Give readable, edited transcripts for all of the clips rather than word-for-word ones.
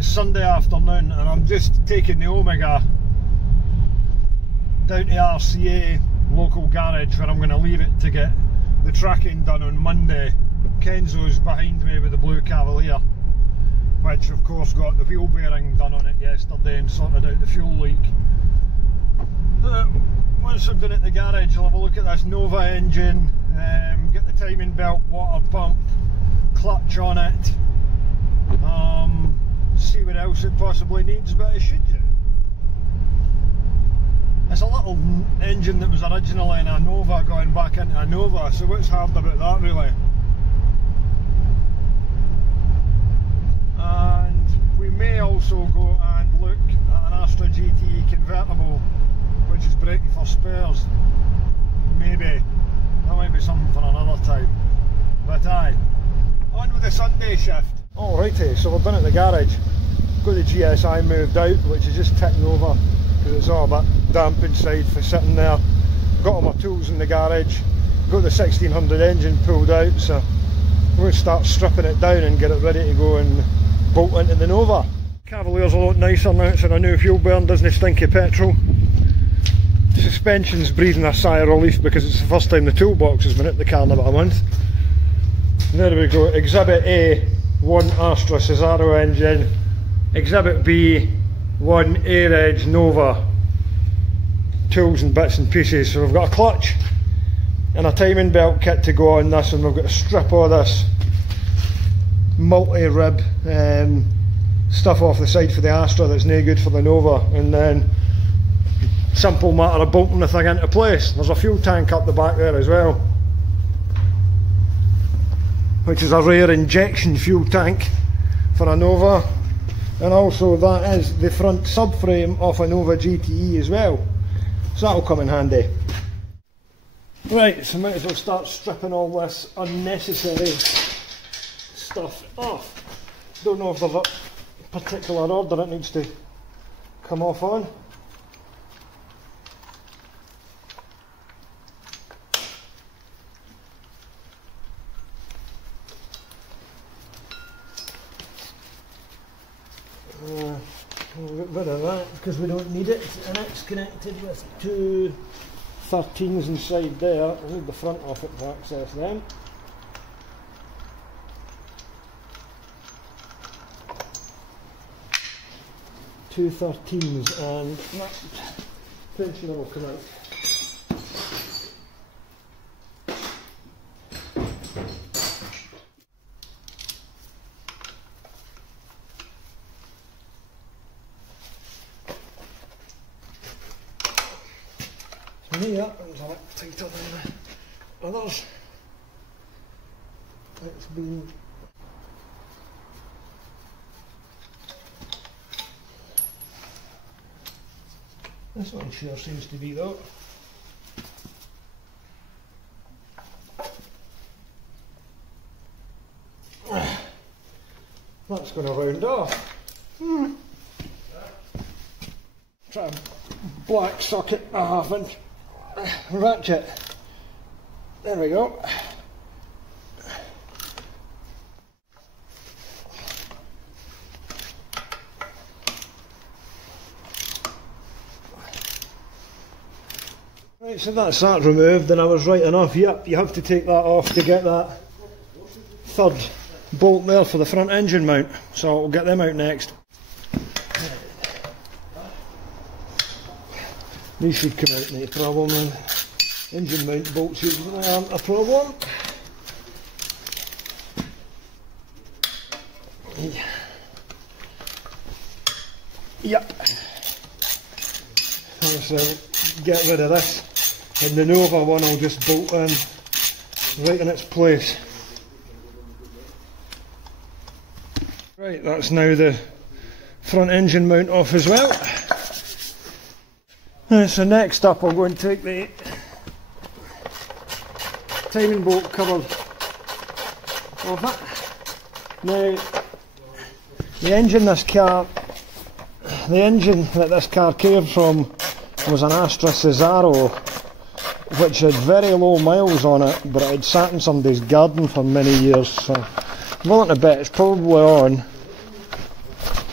It's Sunday afternoon and I'm just taking the Omega down to RCA local garage where I'm going to leave it to get the tracking done on Monday. Kenzo's behind me with the blue Cavalier, which of course got the wheel bearing done on it yesterday and sorted out the fuel leak. Once I'm done at the garage, I'll have a look at this Nova engine, get the timing belt, water pump, clutch on it, see what else it possibly needs, but it should do. It's a little engine that was originally in a Nova going back into a Nova, so what's hard about that really? And we may also go and look at an Astra GTE convertible which is breaking for spares. Maybe. That might be something for another time. But aye, on with the Sunday shift. Alrighty, so we've been at the garage. Got the GSi moved out, which is just ticking over because it's all a bit damp inside for sitting there. Got all my tools in the garage. Got the 1600 engine pulled out, so we're going to start stripping it down and get it ready to go and bolt into the Nova. Cavalier's a lot nicer now, it's in a new fuel burn, doesn't stink of petrol. The suspension's breathing a sigh of relief because it's the first time the toolbox has been at the car in about a month. And there we go, Exhibit A, 1 Astra Cesaro engine. Exhibit B, 1 A-reg Nova. Tools and bits and pieces. So we've got a clutch and a timing belt kit to go on this, and we've got to strip all this multi-rib stuff off the side for the Astra that's no good for the Nova, and then simple matter of bolting the thing into place. There's a fuel tank up the back there as well, which is a rare injection fuel tank for a Nova, and also that is the front subframe of a Nova GTE as well, so that'll come in handy. Right, so might as well start stripping all this unnecessary stuff off. Don't know if there's a particular order it needs to come off on. We'll get rid of that because we don't need it, and it's connected with two 13s inside there. I need the front of it to access them. Two 13s, and that tensioner will come out. Yeah, it's a lot tighter than the others. It's been this one sure seems to be though. That's going to round off. Try a black socket, a 1/2 inch. Ratchet. There we go. Right, so that's that removed, and I was right enough. Yep, you have to take that off to get that third bolt there for the front engine mount. So we'll get them out next. These should come out, no problem, and engine mount bolts usually aren't a problem. Yep. So get rid of this, and the Nova one will just bolt in right in its place. Right, that's now the front engine mount off as well. So next up I'll go and take the timing bolt cover off it. Now the engine that this car came from was an Astra Cesaro, which had very low miles on it, but it had sat in somebody's garden for many years, so I'm willing to bet it's probably on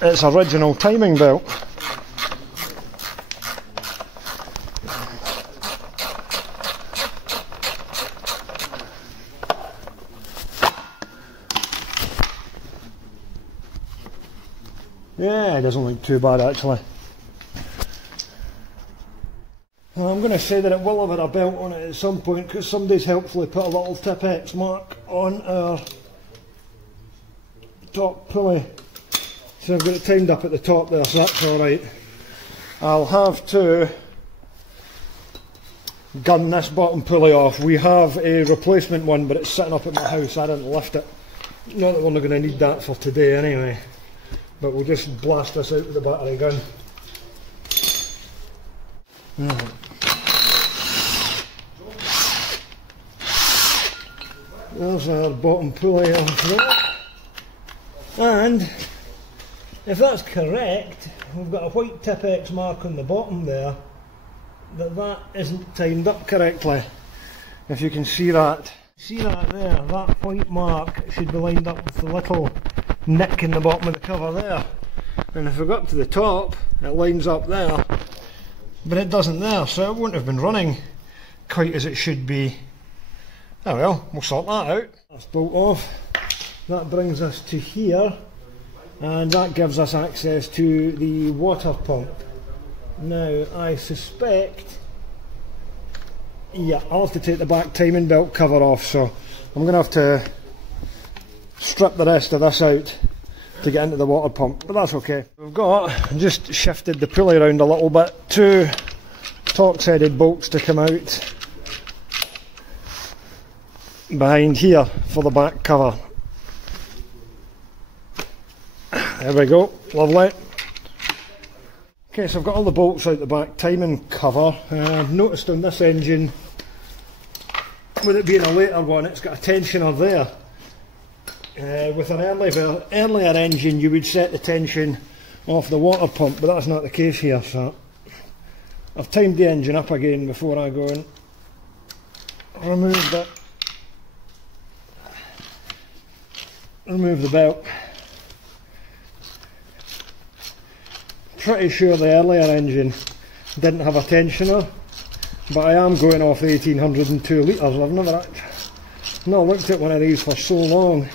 its original timing belt. Yeah, it doesn't look too bad actually. I'm going to say that it will have had a belt on it at some point because somebody's helpfully put a little Tip-X mark on our top pulley. So I've got it timed up at the top there, so that's alright. I'll have to gun this bottom pulley off. We have a replacement one, but it's sitting up at my house. I didn't lift it. Not that we're not going to need that for today anyway. But we'll just blast this out with the battery gun. Right. There's our bottom pulley off there. And if that's correct, we've got a white Tip-X mark on the bottom there, that isn't timed up correctly. If you can see that. See that there? That white mark should be lined up with the little nick in the bottom of the cover there. And if we go up to the top, it lines up there, but it doesn't there, so it wouldn't have been running quite as it should be. Oh well, we'll sort that out. That's bolt off. That brings us to here, and that gives us access to the water pump. Now I suspect, yeah, I'll have to take the back timing belt cover off, so I'm going to have to strip the rest of this out to get into the water pump, but that's okay. We've got just shifted the pulley around a little bit, 2 Torx-headed bolts to come out behind here for the back cover. There we go, lovely. Okay, so I've got all the bolts out the back timing cover. I've noticed on this engine, with it being a later one, it's got a tensioner there. With an earlier engine you would set the tension off the water pump, but that's not the case here, so I've timed the engine up again before I go and remove the belt. Pretty sure the earlier engine didn't have a tensioner, but I am going off 1802 litres. I've never not looked at one of these for so long.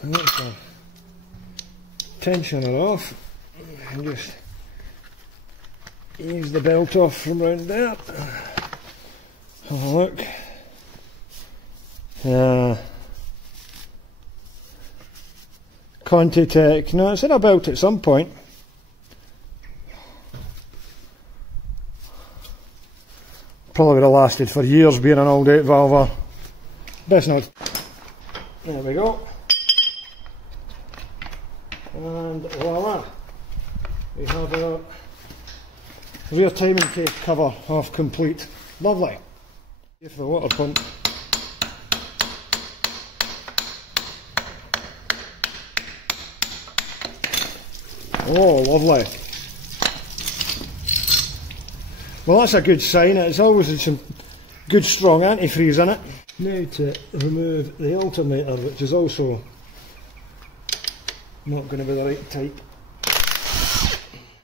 And that's the tensioner off, and just ease the belt off from round there. Have a look. Yeah. Contitech. No, it's in a belt at some point. Probably would have lasted for years being an old 8 valver. Best not. There we go. And voila, we have our rear timing case cover off complete. Lovely. Here's the water pump. Oh, lovely. Well, that's a good sign. It's always had some good strong antifreeze in it. Now to remove the alternator, which is also not going to be the right type.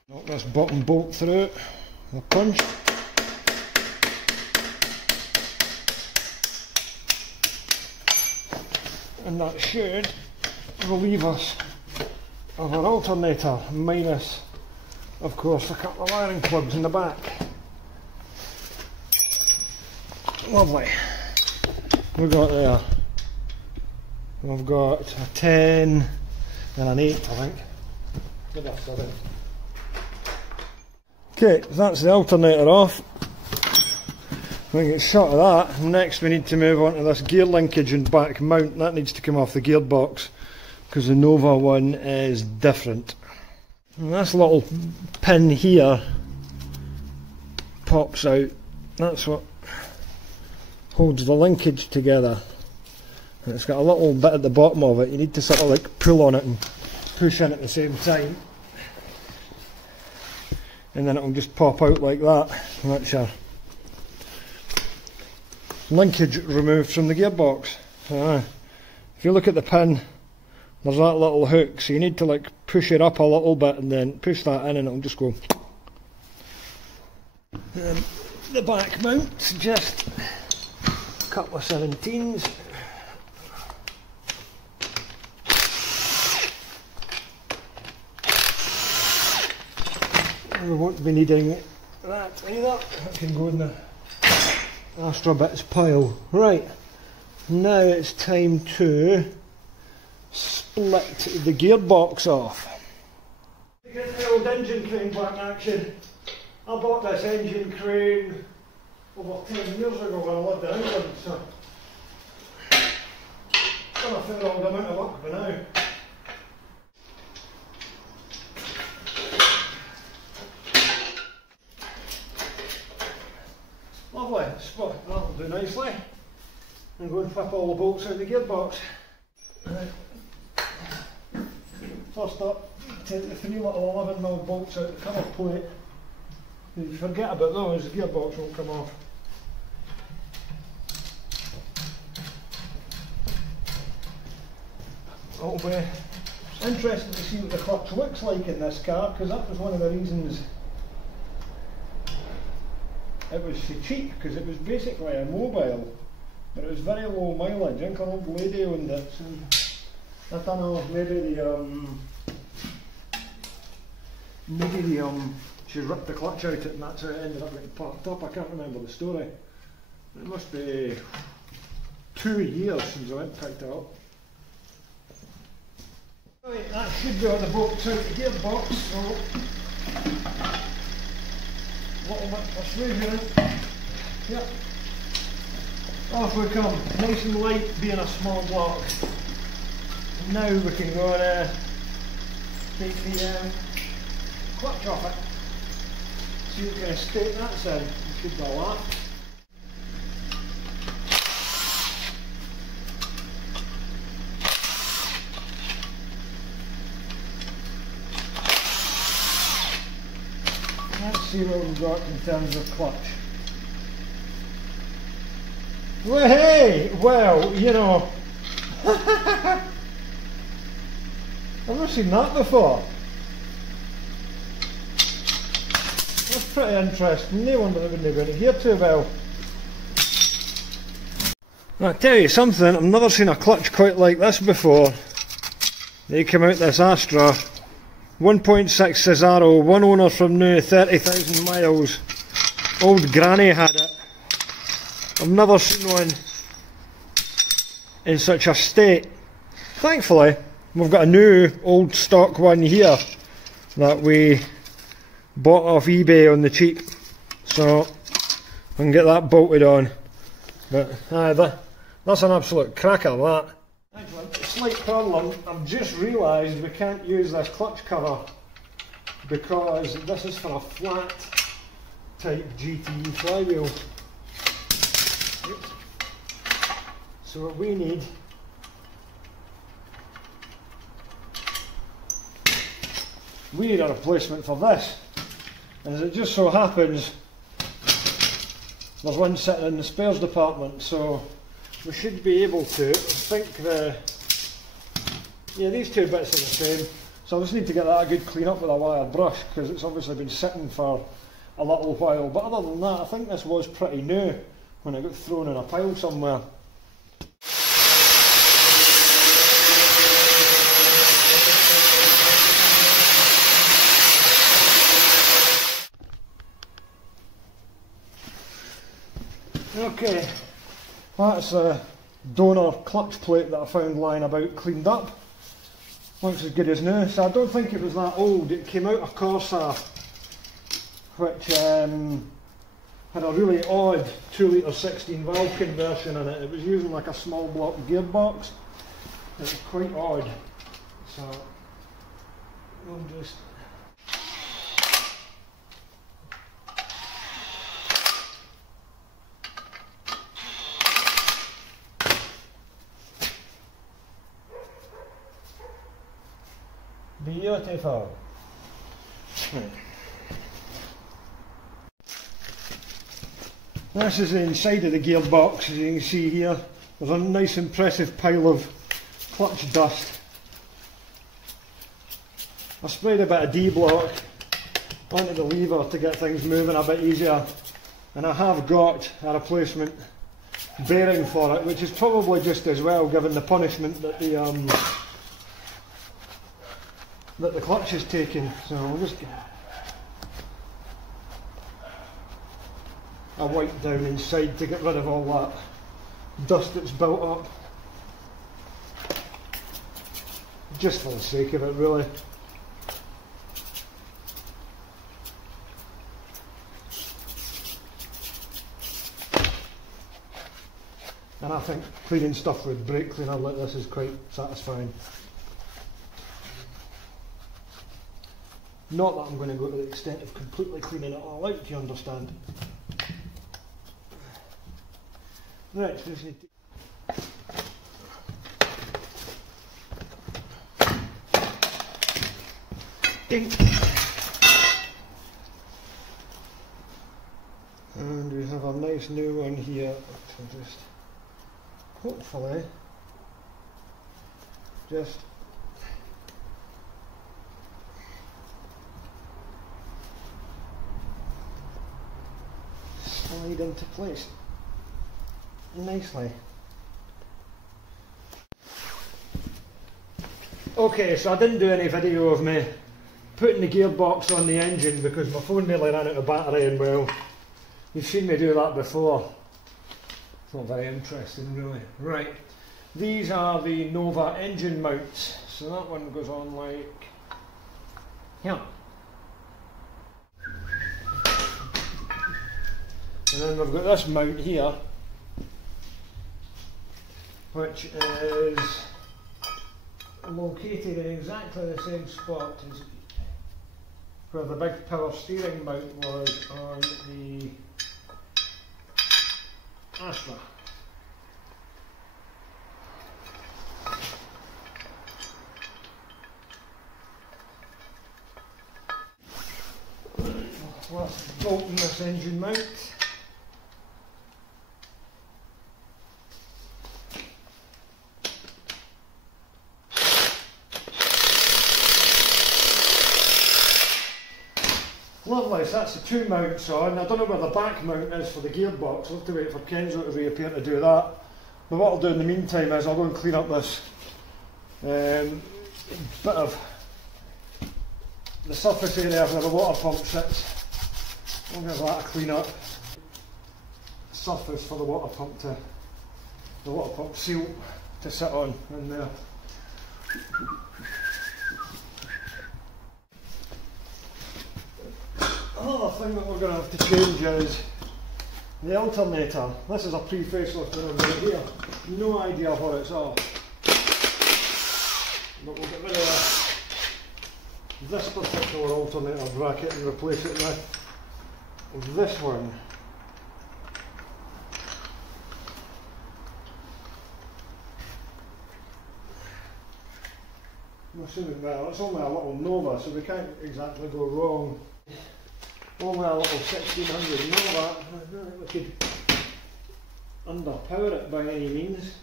Knock this bottom bolt through a punch. And that should relieve us of our alternator, minus, of course, a couple of wiring plugs in the back. Lovely. We've got there. We've got a 10 and an 8, I think. Good enough, I think. Okay, that's the alternator off. We can get shot of that. Next we need to move on to this gear linkage and back mount. That needs to come off the gearbox because the Nova one is different. And this little pin here pops out. That's what holds the linkage together. And it's got a little bit at the bottom of it. You need to sort of like pull on it and push in at the same time. And then it will just pop out like that. And that's your linkage removed from the gearbox. if you look at the pin, there's that little hook, so you need to like push it up a little bit and then push that in and it'll just go. And the back mount's just a couple of 17s. We won't be needing that either. That can go in the Astra bits pile. Right, now it's time to split the gearbox off. To get the old engine crane back in action, I bought this engine crane over 10 years ago when I lived in England, so it's done a fair old amount of work by now. Lovely, spot, that'll do nicely. And go and flip all the bolts out of the gearbox. Right. First up, take the 3 little 11mm bolts out the cover plate. If you forget about those, the gearbox won't come off. It'll be interesting to see what the clutch looks like in this car, because that was one of the reasons it was so cheap, because it was basically a mobile, but it was very low mileage. I think an old lady owned it, so I don't know, maybe she ripped the clutch out of it and that's how it ended up getting parked up. I can't remember the story. It must be 2 years since I went and picked it up. Right, that should be all the bolts out of the gearbox, so a little bit of smoothing. Yep. Off we come, nice and light being a small block. And now we can go and take the clutch off it. See what kind of state that's in. It should be a lot. Let's see what we've got in terms of clutch. Well, hey! Well, you know, I've never seen that before. That's pretty interesting. No wonder it wouldn't have been here too well. I'll tell you something, I've never seen a clutch quite like this before. They came out this Astra 1.6 Cesaro, one owner from new, 30,000 miles. Old granny had it. I've never seen one in such a state. Thankfully, we've got a new old stock one here that we bought off eBay on the cheap, so I can get that bolted on. But that's an absolute cracker, that. Actually, slight problem, I've just realised we can't use this clutch cover because this is for a flat type GTE flywheel. So what we need a replacement for this, and as it just so happens there's one sitting in the spares department, so we should be able to, I think these two bits are the same, so I just need to get that a good clean up with a wire brush because it's obviously been sitting for a little while, but other than that I think this was pretty new when it got thrown in a pile somewhere. Okay, that's a donor clutch plate that I found lying about cleaned up. Looks as good as new, so I don't think it was that old. It came out of Corsa, which had a really odd 2 litre 16 valve conversion in it. It was using like a small block gearbox. It was quite odd, so we'll just... Beautiful. This is the inside of the gearbox, as you can see here. There's a nice impressive pile of clutch dust. I sprayed a bit of D-block onto the lever to get things moving a bit easier, and I have got a replacement bearing for it, which is probably just as well given the punishment that the clutch is taking. So I'll just a wipe down inside to get rid of all that dust that's built up, just for the sake of it really. And I think cleaning stuff with brake cleaner like this is quite satisfying. Not that I'm going to go to the extent of completely cleaning it all out, you understand. Right, so just need to... And we have a nice new one here. So just hopefully just slide into place nicely. Okay, so I didn't do any video of me putting the gearbox on the engine because my phone nearly ran out of battery, and well, you've seen me do that before. It's not very interesting really. Right, these are the Nova engine mounts. So that one goes on like here. And then we've got this mount here, which is located in exactly the same spot as where the big power steering mount was on the Astra. Let's bolt this engine mount. Lovely, so that's the two mounts on. I don't know where the back mount is for the gearbox. I'll have to wait for Kenzo to reappear to do that. But what I'll do in the meantime is I'll go and clean up this bit of the surface area where the water pump sits. I'll give that a clean up. Surface for the water pump seal to sit on in there. Another thing that we're going to have to change is the alternator. This is a pre-facelift one over here. No idea what it's off. But we'll get rid of this particular alternator bracket and replace it with this one. I'm assuming, well, it's only a little Nova, so we can't exactly go wrong. Only a little 1600 Nova. I don't think we could underpower it by any means.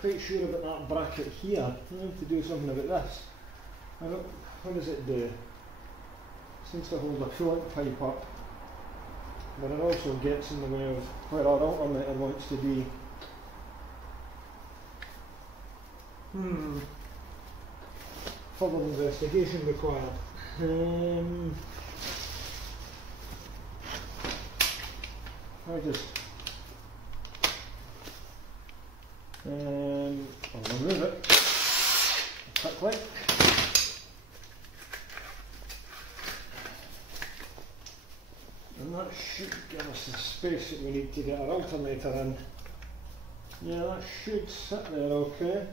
Quite sure about that bracket here. I need to do something about this. What does it do? It seems to hold a coolant pipe up, but it also gets in the way of where our alternator wants to be. Further investigation required. I'll just I'll remove it quickly. And that should give us the space that we need to get our alternator in. Yeah, that should sit there okay.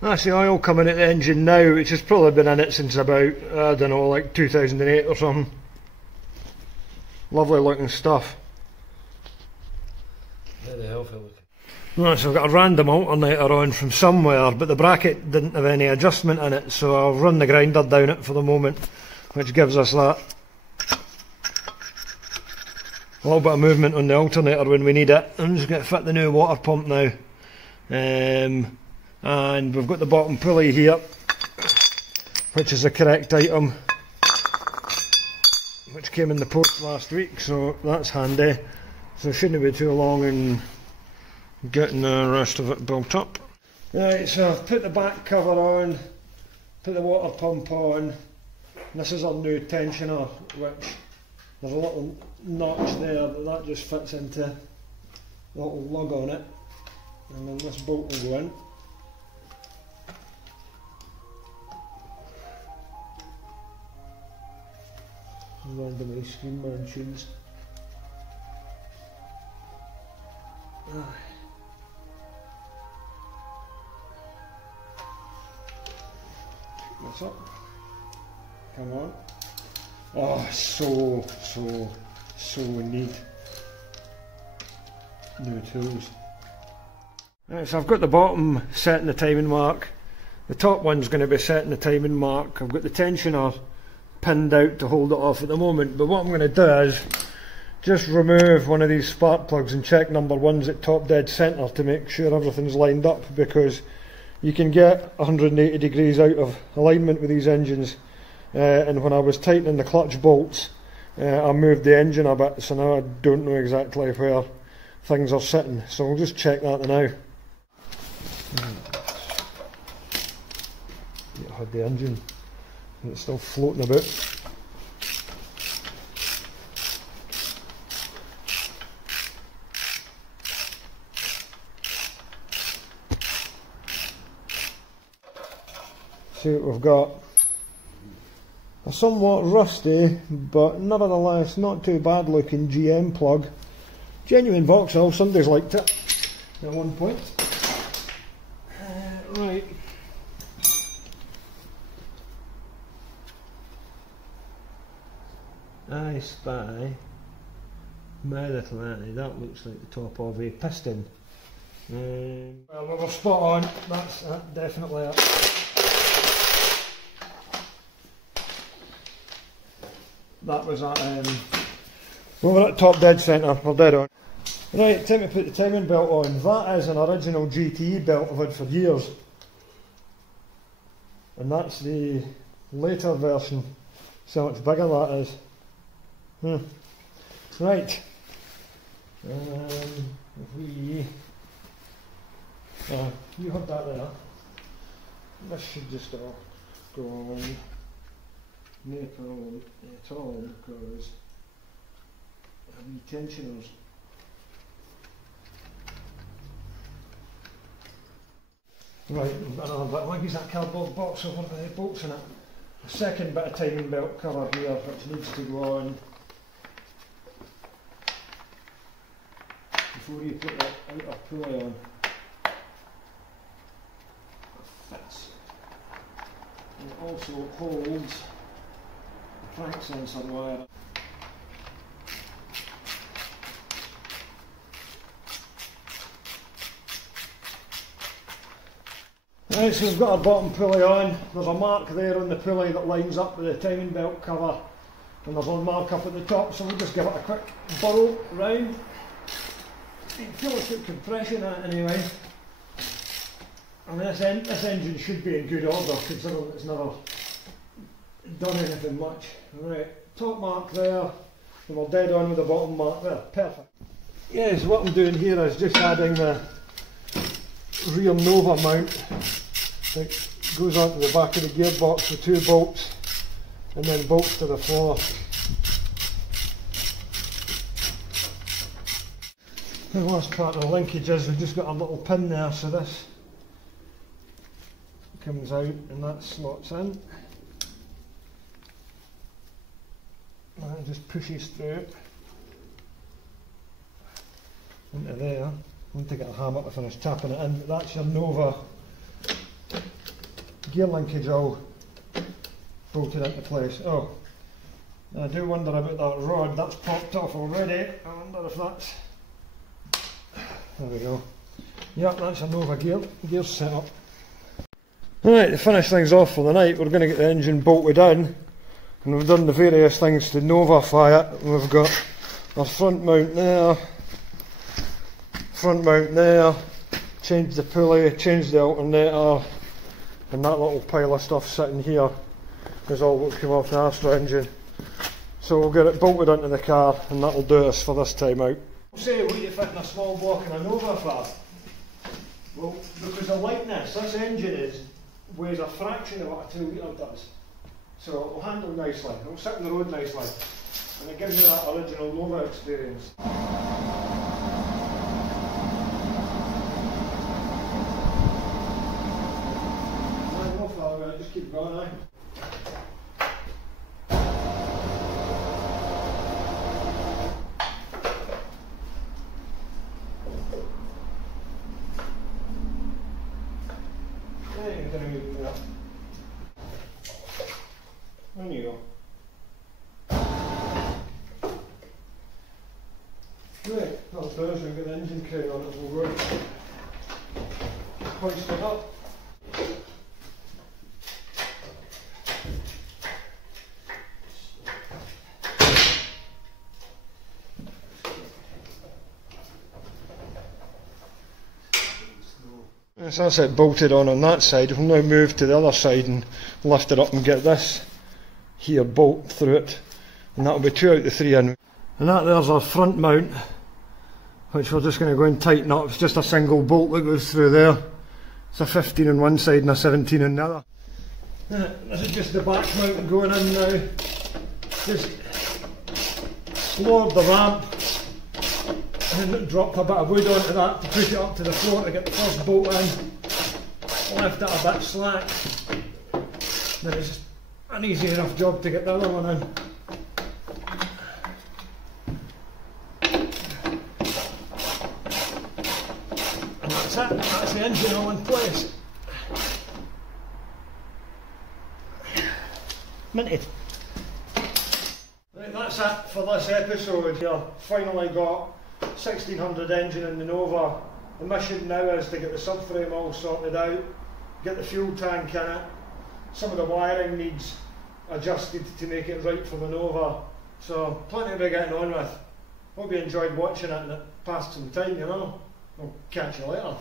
That's the oil coming at the engine now, which has probably been in it since about, I don't know, like 2008 or something. Lovely looking stuff. How the hell feel looking? Right, so I've got a random alternator on from somewhere, but the bracket didn't have any adjustment in it, so I'll run the grinder down it for the moment, which gives us that. A little bit of movement on the alternator when we need it. I'm just going to fit the new water pump now. and we've got the bottom pulley here, which is the correct item, which came in the post last week, so that's handy. So it shouldn't be too long in getting the rest of it built up. Right, so I've put the back cover on, put the water pump on. This is our new tensioner, which there's a little notch there that just fits into a little lug on it, and then this bolt will go in. Randomly Screamman tunes. What's up? Come on. Oh, so neat. New tools. Right, so I've got the bottom setting the timing mark. The top one's going to be setting the timing mark. I've got the tensioner pinned out to hold it off at the moment, but what I'm going to do is just remove one of these spark plugs and check number one's at top dead centre to make sure everything's lined up, because you can get 180 degrees out of alignment with these engines, and when I was tightening the clutch bolts I moved the engine a bit, so now I don't know exactly where things are sitting, so we'll just check that now. I had the engine and it's still floating about. See what we've got. A somewhat rusty, but nevertheless not too bad looking GM plug. Genuine Vauxhall, somebody's liked it at one point. Right. I spy my little Annie, that looks like the top of a piston. Well, we're spot on, that's definitely it. That was at, well, we're at top dead centre, we're dead on. Right, time to put the timing belt on. That is an original GTE belt I've had for years. And that's the later version, so much bigger that is. Right, if we, you have that there, this should just all go on, no problem at all, because I have tensioners. Right, another bit, I'll use that cardboard box over the bolts in it. A second bit of timing belt cover here, which needs to go on before you put that outer pulley on. It fits. And it also holds the crank sensor wire. Right, so we've got our bottom pulley on. There's a mark there on the pulley that lines up with the timing belt cover, and there's one mark up at the top, so we'll just give it a quick burrow round. You can feel it's got compression in it anyway. And this engine should be in good order considering it's never done anything much. Right, top mark there, and we're dead on with the bottom mark there. Perfect. Yeah, so what I'm doing here is just adding the rear Nova mount that goes onto the back of the gearbox with 2 bolts and then bolts to the floor. The last part of the linkage is we've just got a little pin there, so this comes out and that slots in and it just pushes through into there. I'm going to get a hammer to finish tapping it in, but that's your Nova gear linkage all bolted into place. Oh, I do wonder about that rod, that's popped off already. I wonder if that's, there we go. Yep, that's a Nova gear setup. Alright, to finish things off for the night, we're going to get the engine bolted in, and we've done the various things to Novafy it. We've got our front mount there, changed the pulley, changed the alternator, and that little pile of stuff sitting here is all what came off the Astra engine. So we'll get it bolted onto the car, and that'll do us for this time out. Say what you fit in a small block in a Nova for? Well, because of lightness, this engine weighs a fraction of what a 2 litre does. So it'll handle nicely, it'll sit on the road nicely, and it gives you that original Nova experience. Just keep going, eh? There you go. Right, that'll do us. We'll get the engine crane on it, we'll go. Hoist it up. So that's it bolted on that side. We'll now move to the other side and lift it up and get this here bolt through it, and that'll be 2 out of the 3 in. And that there's our front mount, which we're just going to go and tighten up. It's just a single bolt that goes through there. It's a 15 on one side and a 17 on the other. This is just the back mount going in now. Just lowered the ramp and dropped a bit of wood onto that to push it up to the floor to get the first bolt in. Left it a bit slack. Then it's just an easy enough job to get the other one in. And that's it, that's the engine all in place. Minted. Right, that's it for this episode here. Finally got 1600 engine in the Nova. The mission now is to get the subframe all sorted out, get the fuel tank in it. Some of the wiring needs adjusted to make it right for the Nova. So plenty to be getting on with. Hope you enjoyed watching it and it passed some time, you know. I'll catch you later.